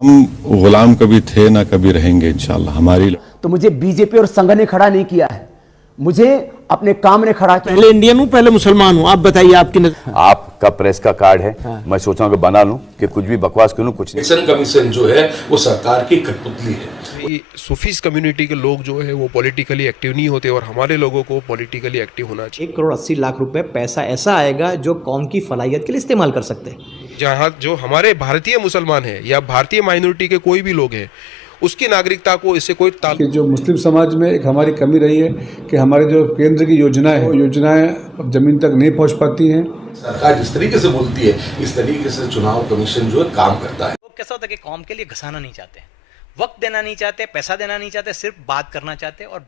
हम गुलाम कभी थे ना कभी रहेंगे इंशाल्लाह। हमारी तो मुझे बीजेपी और संघ ने खड़ा नहीं किया है, मुझे अपने काम ने खड़ा किया। पहले इंडियन हूं, पहले मुसलमान हूं। आप बताइए आपकी नजर। आपका प्रेस का कार्ड है, मैं सोच रहा हूँ कि बना लूं कि कुछ भी बकवास करूं, कुछ नहीं। इलेक्शन कमीशन जो है वो सरकार की कठपुतली है। सूफीज कम्युनिटी के लोग जो है वो पॉलिटिकली एक्टिव नहीं होते और हमारे लोगों को पॉलिटिकली एक्टिव होना चाहिए। 1,80,00,000 रुपए पैसा ऐसा आएगा जो कौम की फलाहियत के लिए इस्तेमाल कर सकते हैं। जहाँ जो हमारे भारतीय मुसलमान हैं या भारतीय माइनॉरिटी के कोई भी लोग हैं, उसकी नागरिकता को इससे कोई कि जो मुस्लिम समाज में एक हमारी कमी रही है कि हमारे जो केंद्र की योजनाएं हैं, वो योजनाएं जमीन तक नहीं पहुंच पाती हैं। सरकार जिस तरीके से बोलती है, इस तरीके से चुनाव कमीशन जो है काम करता है। वो कैसा होता है कि कौम के लिए घसाना नहीं चाहते, वक्त देना नहीं चाहते, पैसा देना नहीं चाहते, सिर्फ बात करना चाहते। और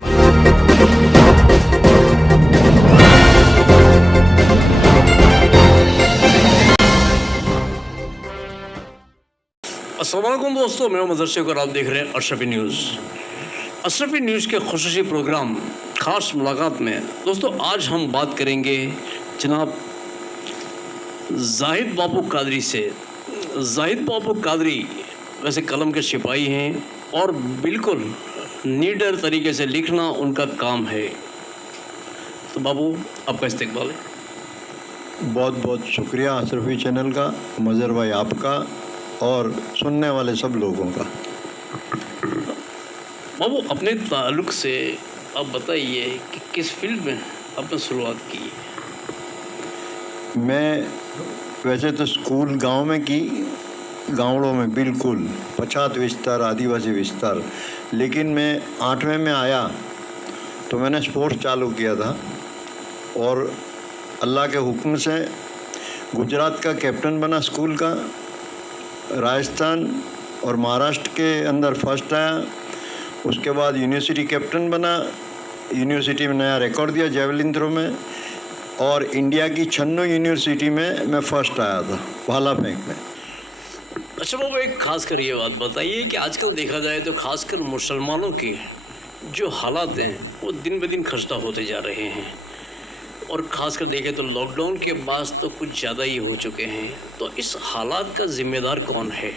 अस्सलाम वालेकुम दोस्तों, मैं मदर शेख और आप देख रहे हैं अशरफी न्यूज़। अशरफी न्यूज़ के खुसूसी प्रोग्राम ख़ास मुलाकात में दोस्तों आज हम बात करेंगे जनाब जाहिद बापू कादरी से। जाहिद बापू कादरी वैसे कलम के सिपाही हैं और बिल्कुल नीडर तरीके से लिखना उनका काम है। तो बाबू आपका इस्तकबाल है। बहुत बहुत शुक्रिया अशरफी चैनल का, मज़र भाई आपका और सुनने वाले सब लोगों का। बाबू अपने ताल्लुक़ से आप बताइए कि किस फील्ड में आपने शुरुआत की? मैं वैसे तो स्कूल गांव में की, गाँवों में बिल्कुल पछात विस्तार, आदिवासी विस्तार, लेकिन मैं 8वें में आया तो मैंने स्पोर्ट्स चालू किया था और अल्लाह के हुक्म से गुजरात का कैप्टन बना स्कूल का, राजस्थान और महाराष्ट्र के अंदर फर्स्ट आया। उसके बाद यूनिवर्सिटी कैप्टन बना, यूनिवर्सिटी में नया रिकॉर्ड दिया जेवलिन थ्रो में, और इंडिया की 96 यूनिवर्सिटी में मैं फर्स्ट आया था भाला फेंक में। अच्छा बाबू, एक खास कर ये बात बताइए कि आजकल देखा जाए तो खासकर मुसलमानों के जो हालात हैं वो दिन ब दिन खस्ता होते जा रहे हैं, और ख़ासकर देखें तो लॉकडाउन के बाद तो कुछ ज़्यादा ही हो चुके हैं। तो इस हालात का ज़िम्मेदार कौन है?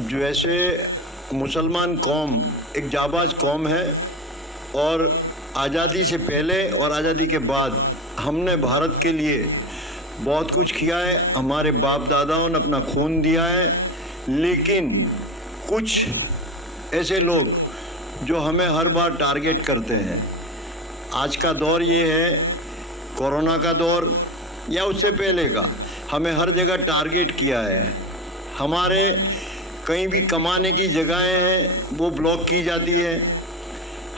जो ऐसे मुसलमान कौम एक जाबाज कौम है और आज़ादी से पहले और आज़ादी के बाद हमने भारत के लिए बहुत कुछ किया है। हमारे बाप दादाओं ने अपना खून दिया है, लेकिन कुछ ऐसे लोग जो हमें हर बार टारगेट करते हैं। आज का दौर ये है, कोरोना का दौर या उससे पहले का, हमें हर जगह टारगेट किया है। हमारे कहीं भी कमाने की जगहें हैं वो ब्लॉक की जाती है,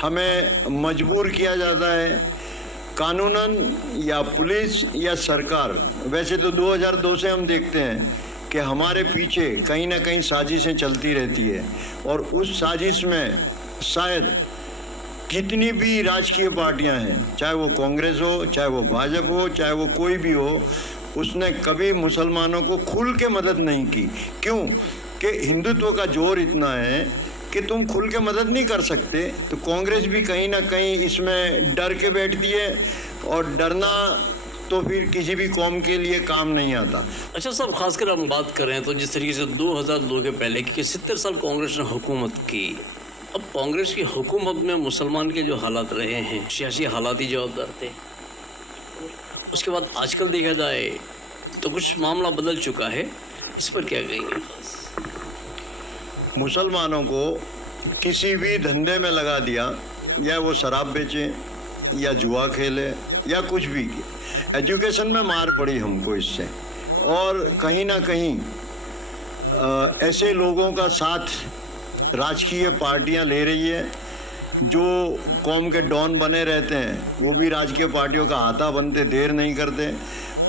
हमें मजबूर किया जाता है कानूनन या पुलिस या सरकार। वैसे तो 2002 से हम देखते हैं कि हमारे पीछे कहीं ना कहीं साजिशें चलती रहती है, और उस साजिश में शायद कितनी भी राजकीय पार्टियां हैं, चाहे वो कांग्रेस हो, चाहे वो भाजपा हो, चाहे वो कोई भी हो, उसने कभी मुसलमानों को खुल के मदद नहीं की। क्यों? कि हिंदुत्व का जोर इतना है कि तुम खुल के मदद नहीं कर सकते। तो कांग्रेस भी कहीं ना कहीं इसमें डर के बैठती है, और डरना तो फिर किसी भी कौम के लिए काम नहीं आता। अच्छा साहब, खासकर हम बात करें तो जिस तरीके से 2002 के पहले की 70 साल कांग्रेस ने हुकूमत की, अब कांग्रेस की हुकूमत में मुसलमान के जो हालात रहे हैं, सियासी हालात ही जवाबदार थे। उसके बाद आजकल देखा जाए तो कुछ मामला बदल चुका है, इस पर क्या कहेंगे? मुसलमानों को किसी भी धंधे में लगा दिया, या वो शराब बेचे या जुआ खेले या कुछ भी, एजुकेशन में मार पड़ी हमको इससे। और कहीं ना कहीं ऐसे लोगों का साथ राजकीय पार्टियां ले रही है, जो कौम के डॉन बने रहते हैं वो भी राजकीय पार्टियों का हाथा बनते देर नहीं करते,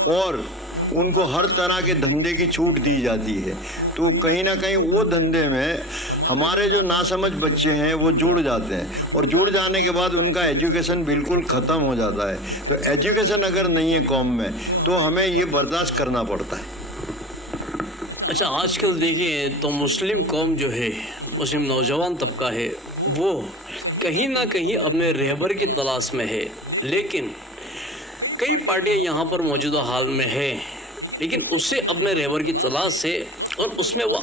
और उनको हर तरह के धंधे की छूट दी जाती है। तो कहीं ना कहीं वो धंधे में हमारे जो नासमझ बच्चे हैं वो जुड़ जाते हैं, और जुड़ जाने के बाद उनका एजुकेशन बिल्कुल ख़त्म हो जाता है। तो एजुकेशन अगर नहीं है कौम में तो हमें ये बर्दाश्त करना पड़ता है। अच्छा, आजकल देखिए तो मुस्लिम कौम जो है, मुस्लिम नौजवान तबका है, वो कहीं ना कहीं अपने रहबर की तलाश में है, लेकिन कई पार्टियां यहाँ पर मौजूदा हाल में है, लेकिन उससे अपने रहबर की तलाश है और उसमें वो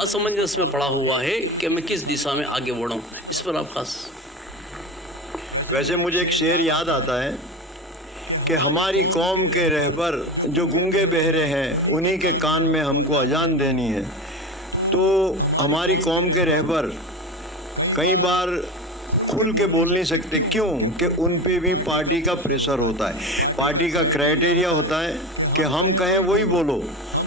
असमंजस में पड़ा हुआ है कि मैं किस दिशा में आगे बढ़ूं। इस पर आप खास। वैसे मुझे एक शेर याद आता है कि हमारी कौम के रहबर जो गूंगे बहरे हैं उन्हीं के कान में हमको अजान देनी है। तो हमारी कौम के रहबर कई बार खुल के बोल नहीं सकते, क्यों कि उन पे भी पार्टी का प्रेशर होता है, पार्टी का क्राइटेरिया होता है कि हम कहें वही बोलो,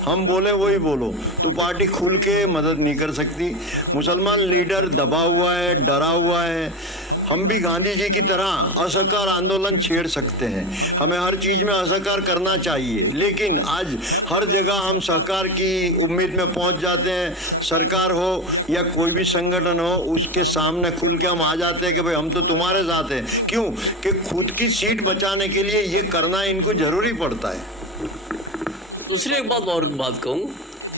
हम बोले वही बोलो, तो पार्टी खुल के मदद नहीं कर सकती। मुसलमान लीडर दबा हुआ है, डरा हुआ है। हम भी गांधी जी की तरह असहकार आंदोलन छेड़ सकते हैं, हमें हर चीज़ में असहकार करना चाहिए, लेकिन आज हर जगह हम सहकार की उम्मीद में पहुंच जाते हैं। सरकार हो या कोई भी संगठन हो, उसके सामने खुल के हम आ जाते हैं कि भाई हम तो तुम्हारे साथ हैं। क्यों कि खुद की सीट बचाने के लिए ये करना इनको ज़रूरी पड़ता है। दूसरी एक बात कहूँ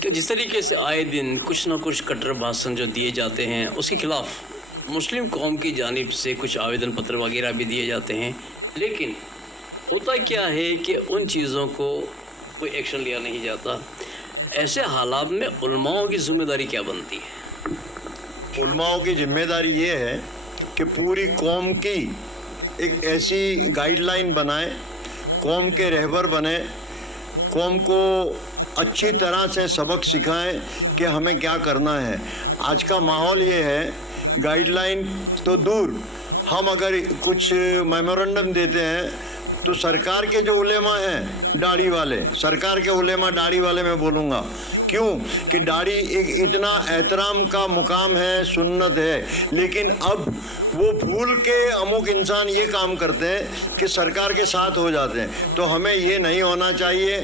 कि जिस तरीके से आए दिन कुछ ना कुछ कट्टर भाषण जो दिए जाते हैं, उसके खिलाफ मुस्लिम कौम की जानिब से कुछ आवेदन पत्र वगैरह भी दिए जाते हैं, लेकिन होता क्या है कि उन चीज़ों को कोई एक्शन लिया नहीं जाता। ऐसे हालात में उलमाओं की जिम्मेदारी क्या बनती है? उलमाओं की जिम्मेदारी ये है कि पूरी कौम की एक ऐसी गाइडलाइन बनाए, कौम के रहबर बने, कौम को अच्छी तरह से सबक सिखाएं कि हमें क्या करना है। आज का माहौल ये है, गाइडलाइन तो दूर, हम अगर कुछ मेमोरेंडम देते हैं तो सरकार के जो उलेमा हैं दाढ़ी वाले, सरकार के उलेमा दाढ़ी वाले मैं बोलूँगा, क्यों कि दाढ़ी एक इतना एहतराम का मुकाम है, सुन्नत है, लेकिन अब वो भूल के अमुक इंसान ये काम करते हैं कि सरकार के साथ हो जाते हैं। तो हमें ये नहीं होना चाहिए,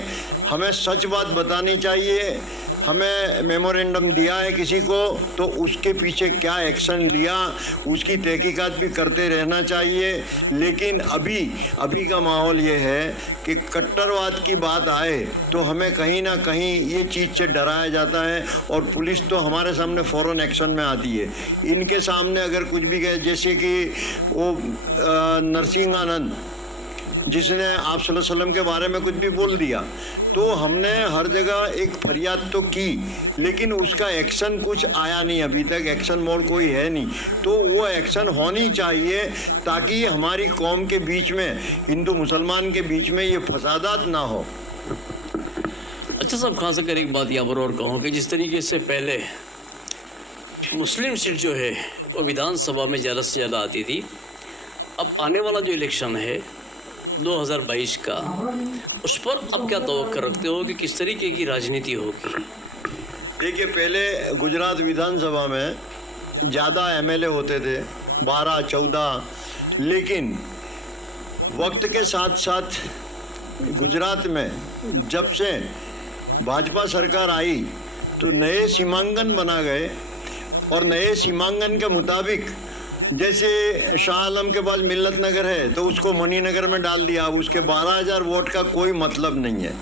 हमें सच बात बतानी चाहिए। हमें मेमोरेंडम दिया है किसी को तो उसके पीछे क्या एक्शन लिया उसकी तहकीकात भी करते रहना चाहिए। लेकिन अभी का माहौल ये है कि कट्टरवाद की बात आए तो हमें कहीं ना कहीं ये चीज़ से डराया जाता है और पुलिस तो हमारे सामने फ़ौरन एक्शन में आती है। इनके सामने अगर कुछ भी कहे, जैसे कि वो नरसिंहानंद जिसने आप सल्लल्लाहु अलैहि वसल्लम के बारे में कुछ भी बोल दिया, तो हमने हर जगह एक फरियाद तो की, लेकिन उसका एक्शन कुछ आया नहीं, अभी तक एक्शन मोड कोई है नहीं। तो वो एक्शन होनी चाहिए ताकि हमारी कौम के बीच में, हिंदू मुसलमान के बीच में ये फसादात ना हो। अच्छा साहब, खास कर एक बात यहाँ पर और कहूँ कि जिस तरीके से पहले मुस्लिम सीट जो है वो विधानसभा में ज़्यादा से ज़्यादा आती थी, अब आने वाला जो इलेक्शन है 2022 का, उस पर अब क्या तवक्को रखते हो कि किस तरीके की राजनीति होगी? देखिए, पहले गुजरात विधानसभा में ज़्यादा एमएलए होते थे, 12-14, लेकिन वक्त के साथ साथ गुजरात में जब से भाजपा सरकार आई तो नए सीमांकन बना गए और नए सीमांकन के मुताबिक जैसे शाह आलम के पास मिल्लत नगर है तो उसको मणिनगर में डाल दिया। अब उसके 12,000 वोट का कोई मतलब नहीं है।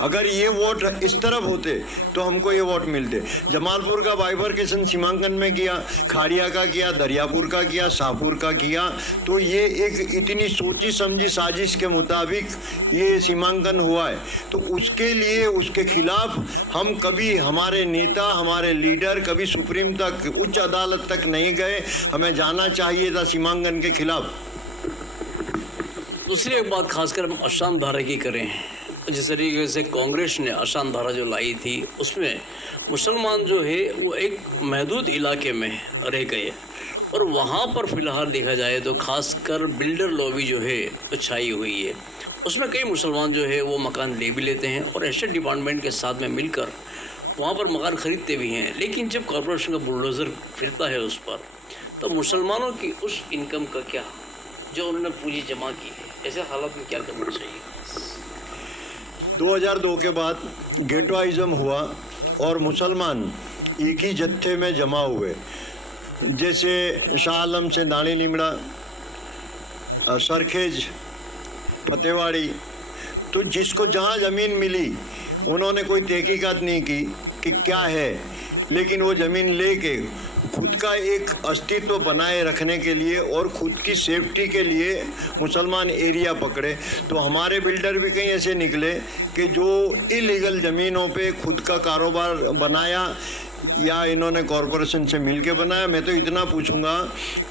अगर ये वोट इस तरफ होते तो हमको ये वोट मिलते। जमालपुर का बाइफरकेशन सीमांकन में किया, खाड़िया का किया, दरियापुर का किया, शाहपुर का किया, तो ये एक इतनी सोची समझी साजिश के मुताबिक ये सीमांकन हुआ है। तो उसके लिए, उसके खिलाफ हम कभी, हमारे नेता, हमारे लीडर कभी सुप्रीम तक, उच्च अदालत तक नहीं गए। हमें जाना चाहिए था सीमांकन के खिलाफ। दूसरी एक बात खासकर हम अशांत धारा की करें, जिस तरीके से कांग्रेस ने अशांत धारा जो लाई थी उसमें मुसलमान जो है वो एक महदूद इलाके में रह गए और वहाँ पर फ़िलहाल देखा जाए तो खासकर बिल्डर लॉबी जो है वो छाई हुई है। उसमें कई मुसलमान जो है वो मकान ले भी लेते हैं और एस्टेट डिपार्टमेंट के साथ में मिलकर वहाँ पर मकान ख़रीदते भी हैं, लेकिन जब कॉरपोरेशन का बुलडोज़र फिरता है उस पर तो मुसलमानों की उस इनकम का क्या जो उन्होंने पूंजी जमा की है, ऐसे हालात में क्या करना चाहिए? 2002 के बाद गेटवाइज़म हुआ और मुसलमान एक ही जत्थे में जमा हुए, जैसे शाह आलम से दानी लिमड़ा, सरखेज, फतेवाड़ी, तो जिसको जहाँ ज़मीन मिली उन्होंने कोई तहकीकात नहीं की कि क्या है, लेकिन वो ज़मीन लेके खुद का एक अस्तित्व बनाए रखने के लिए और खुद की सेफ्टी के लिए मुसलमान एरिया पकड़े। तो हमारे बिल्डर भी कहीं ऐसे निकले कि जो इलीगल ज़मीनों पे खुद का कारोबार बनाया या इन्होंने कॉरपोरेशन से मिलके बनाया। मैं तो इतना पूछूंगा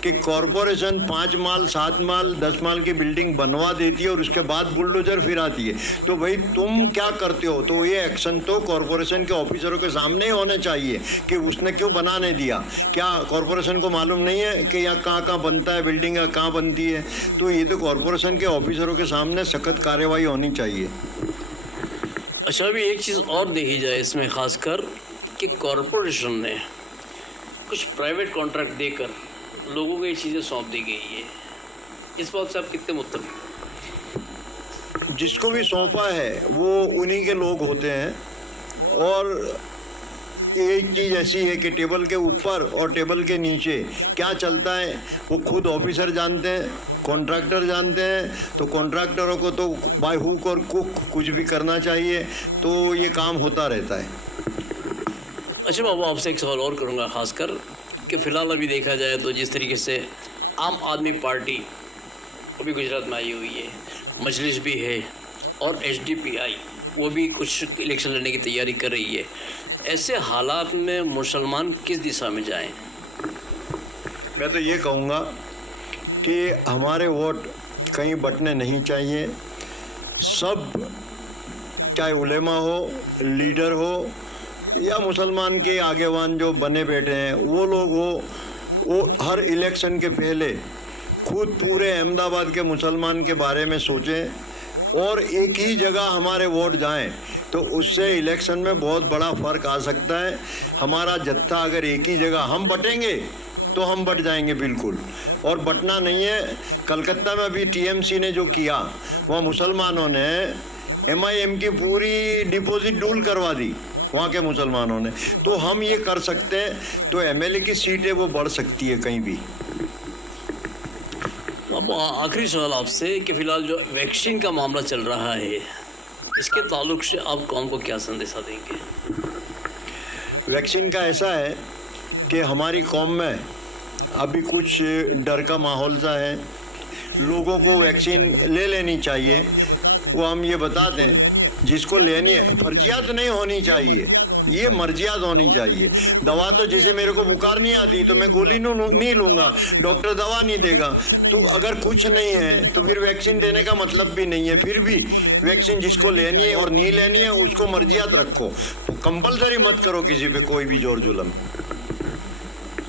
कि कॉरपोरेशन 5 माल 7 माल 10 माल की बिल्डिंग बनवा देती है और उसके बाद बुलडोजर फिर आती है, तो भाई तुम क्या करते हो? तो ये एक्शन तो कॉरपोरेशन के ऑफिसरों के सामने ही होने चाहिए कि उसने क्यों बनाने दिया। क्या कॉरपोरेशन को मालूम नहीं है कि यहाँ कहाँ कहाँ बनता है बिल्डिंग, कहाँ बनती है? तो ये तो कॉरपोरेशन के ऑफिसरों के सामने सख्त कार्रवाई होनी चाहिए। अच्छा, अभी एक चीज़ और देखी जाए इसमें खासकर कि कॉरपोरेशन ने कुछ प्राइवेट कॉन्ट्रैक्ट देकर लोगों को ये चीज़ें सौंप दी गई है, इस बात से आप कितने मुत्तफिक? जिसको भी सौंपा है वो उन्हीं के लोग होते हैं और एक चीज़ ऐसी है कि टेबल के ऊपर और टेबल के नीचे क्या चलता है वो खुद ऑफिसर जानते हैं, कॉन्ट्रैक्टर जानते हैं। तो कॉन्ट्रैक्टरों को तो बाय हुक और कुक कुछ भी करना चाहिए, तो ये काम होता रहता है। अच्छा बाबू, आपसे एक सवाल और करूँगा खासकर कि फ़िलहाल अभी देखा जाए तो जिस तरीके से आम आदमी पार्टी अभी गुजरात में आई हुई है, मजलिस भी है और HDPI वो भी कुछ इलेक्शन लड़ने की तैयारी कर रही है, ऐसे हालात में मुसलमान किस दिशा में जाएं? मैं तो ये कहूँगा कि हमारे वोट कहीं बंटने नहीं चाहिए। सब, चाहे उलेमा हो, लीडर हो या मुसलमान के आगेवान जो बने बैठे हैं वो लोग हो, वो हर इलेक्शन के पहले खुद पूरे अहमदाबाद के मुसलमान के बारे में सोचें और एक ही जगह हमारे वोट जाएं, तो उससे इलेक्शन में बहुत बड़ा फ़र्क आ सकता है। हमारा जत्था अगर एक ही जगह हम बटेंगे तो हम बट जाएंगे बिल्कुल, और बटना नहीं है। कलकत्ता में अभी TMC ने जो किया, वहाँ मुसलमानों ने MIM की पूरी डिपॉजिट डूल करवा दी वहाँ के मुसलमानों ने। तो हम ये कर सकते हैं, तो MLA की सीटें वो बढ़ सकती है कहीं भी। अब आखिरी सवाल आपसे कि फ़िलहाल जो वैक्सीन का मामला चल रहा है, इसके ताल्लुक से आप कौम को क्या संदेशा देंगे? वैक्सीन का ऐसा है कि हमारी कौम में अभी कुछ डर का माहौल सा है। लोगों को वैक्सीन ले लेनी चाहिए। वो हम ये बता दें, जिसको लेनी है फर्जियात नहीं होनी चाहिए, ये मर्जियात होनी चाहिए। दवा तो जैसे मेरे को बुखार नहीं आती तो मैं गोली नहीं लूँगा, डॉक्टर दवा नहीं देगा। तो अगर कुछ नहीं है तो फिर वैक्सीन देने का मतलब भी नहीं है। फिर भी वैक्सीन जिसको लेनी है और नहीं लेनी है उसको मर्जियात रखो, कंपलसरी मत करो किसी पे कोई भी जोर जुलम।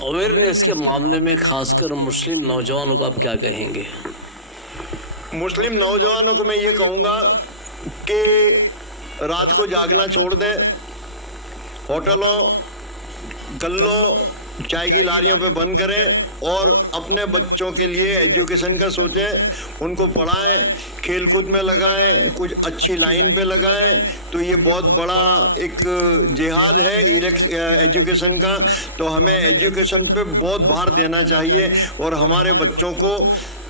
अवेयरनेस के मामले में खासकर मुस्लिम नौजवानों को आप क्या कहेंगे? मुस्लिम नौजवानों को मैं ये कहूँगा कि रात को जागना छोड़ दें, होटलों, गल्लों, चाय की लारियों पे बंद करें और अपने बच्चों के लिए एजुकेशन का सोचें, उनको पढ़ाएं, खेलकूद में लगाएं, कुछ अच्छी लाइन पे लगाएं। तो ये बहुत बड़ा एक जिहाद है एजुकेशन का। तो हमें एजुकेशन पे बहुत भार देना चाहिए और हमारे बच्चों को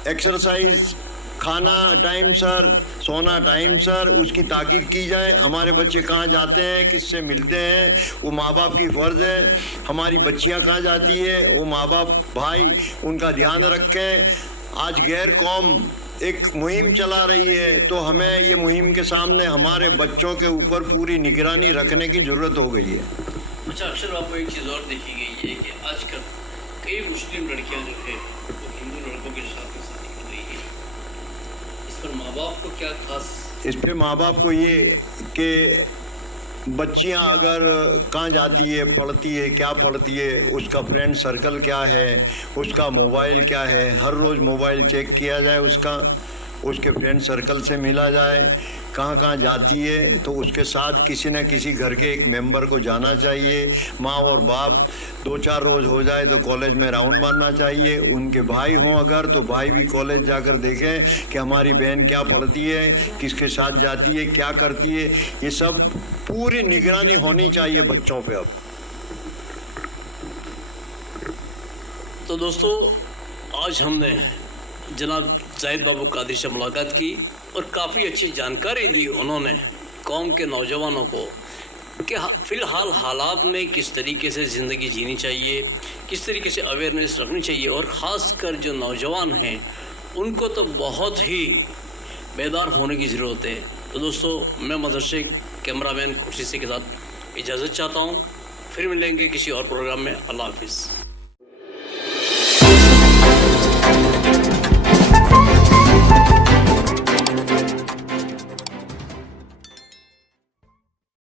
एक्सरसाइज, खाना टाइम सर, सोना टाइम सर, उसकी ताकीद की जाए। हमारे बच्चे कहाँ जाते हैं, किससे मिलते हैं, वो माँ बाप की फ़र्ज़ है। हमारी बच्चियाँ कहाँ जाती है, वो माँ बाप भाई उनका ध्यान रखें। आज गैर कौम एक मुहिम चला रही है, तो हमें ये मुहिम के सामने हमारे बच्चों के ऊपर पूरी निगरानी रखने की ज़रूरत हो गई है। अच्छा अक्षर, आपको एक चीज़ और देखी गई है कि आजकल कई मुस्लिम लड़कियाँ जो है वो हिंदू लड़कों के साथ शादी कर रही है, इस पर माँ बाप को क्या खास? इस पे माँ बाप को ये कि बच्चियां अगर कहाँ जाती है, पढ़ती है, क्या पढ़ती है, उसका फ्रेंड सर्कल क्या है, उसका मोबाइल क्या है, हर रोज़ मोबाइल चेक किया जाए उसका, उसके फ्रेंड सर्कल से मिला जाए, कहाँ कहाँ जाती है तो उसके साथ किसी न किसी घर के एक मेंबर को जाना चाहिए। माँ और बाप 2-4 रोज़ हो जाए तो कॉलेज में राउंड मारना चाहिए। उनके भाई हों अगर तो भाई भी कॉलेज जाकर देखें कि हमारी बहन क्या पढ़ती है, किसके साथ जाती है, क्या करती है। ये सब पूरी निगरानी होनी चाहिए बच्चों पे। अब तो दोस्तों, आज हमने जनाब जाहिद बाबू कादरी से मुलाकात की और काफ़ी अच्छी जानकारी दी उन्होंने कौम के नौजवानों को कि फ़िलहाल हालात में किस तरीके से ज़िंदगी जीनी चाहिए, किस तरीके से अवेयरनेस रखनी चाहिए, और ख़ास कर जो नौजवान हैं उनको तो बहुत ही बेदार होने की ज़रूरत है। तो दोस्तों, मैं मदरसे कैमरामैन खुर्शीद के साथ इजाज़त चाहता हूँ। फिर मिलेंगे किसी और प्रोग्राम में। अल्लाह हाफिज़।